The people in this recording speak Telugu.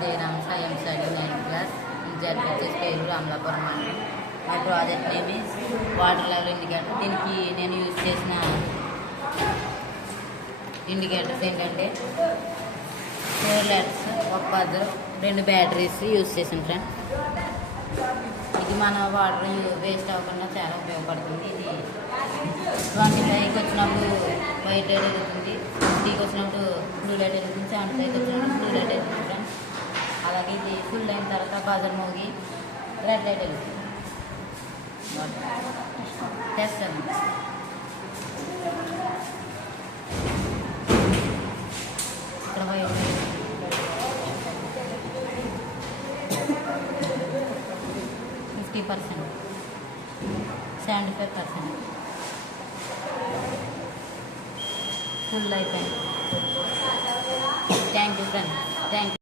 జయరామ్ సాయం స్టడీ 9th క్లాస్. జడ్ వచ్చేసి పేరు అమలాపురం అండి. మా project name water level indicator. దీనికి నేను యూజ్ చేసిన ఇండికేటర్స్ ఏంటంటే 4 లైట్స్, ఒక పద్దరు, 2 బ్యాటరీస్ యూజ్ చేసాను ఫ్రెండ్. ఇది మన వాటర్ వేస్ట్ అవ్వకుండా చాలా ఉపయోగపడుతుంది. ఇది 25కి వచ్చినప్పుడు వైట్ లైట్ వెలుగుతుంది, 50కి వచ్చినప్పుడు బ్లూ లైట్ వెలుగుతుంది, 75కి వచ్చినప్పుడు బ్లూ లైట్ వెలుగుతుంది ఫ్రెండ్. అలాగే ఇది ఫుల్ అయిన తర్వాత బజర్ మోగి రెడ్ లైట్ వెలుగుతుంది. టెస్ట్ చేద్దాం. ఇక్కడ వైట్ 50%, 75% ఫుల్ అయిపోయింది. Thank you friend. Thank you.